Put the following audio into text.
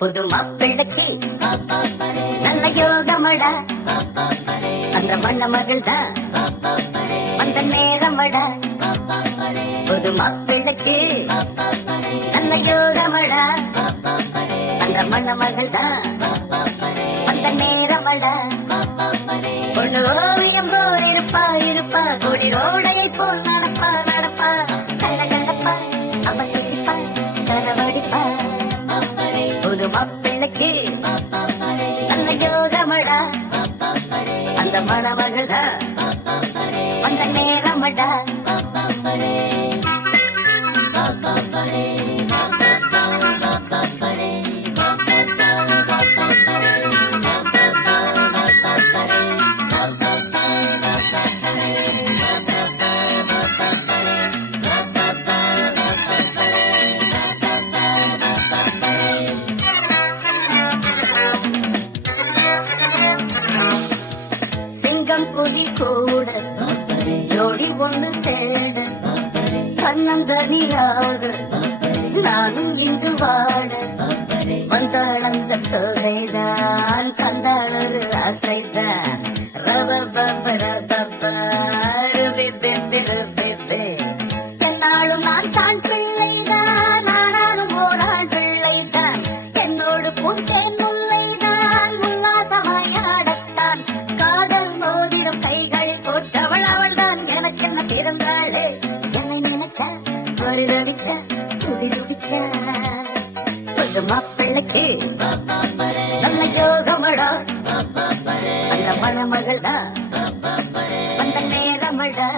புது மாப்பிள்ளைக்கு நல்ல யோகமடா, அந்த மண்ண மகள்தா அந்த நேரமடா. புது மாப்பிள்ளைக்கு நல்ல யோகமடா, அந்த மண்ண மகள்தா அந்த நேரமடா. பொண்ணு ஓவியம் போல் இருப்பா இருப்பா, கொடி ரோடையை போல் நடப்பா நடப்பா, கள்ள கண்டப்பா அவன் சிரிப்பா தரவடிப்பா. புது மாப்பிள்ளைக்கு நல்ல யோகமடா, அந்த மணமகளா அந்த நேரமடா. சிங்கம் புலி கூட ஜோடி ஒன்று தேட, கண்ணந்தனியாக நானும் இங்கு வாட. வந்தாளந்த தொகைதான் தந்தாளொரு ஆசைதான். என்னாலும் நான் தான் பிள்ளைதான், ஆனாலும் ஓராள் பிள்ளைதான். என்னோடு பூந்தேன் முல்லைதான், உல்லாசமாயாடத்தான். காதல் மோதிரம் கைகள் போட்டவள் அவள்தான். எனக்கு என்ன பிறந்தாளே, என்னை நினைச்சா மறுதடிச்சா துடி துடிச்சா. புது மாப்பிள்ளைக்கு நல்ல யோகமடா, அந்த மணமகள் தான் அந்த நேரமடா.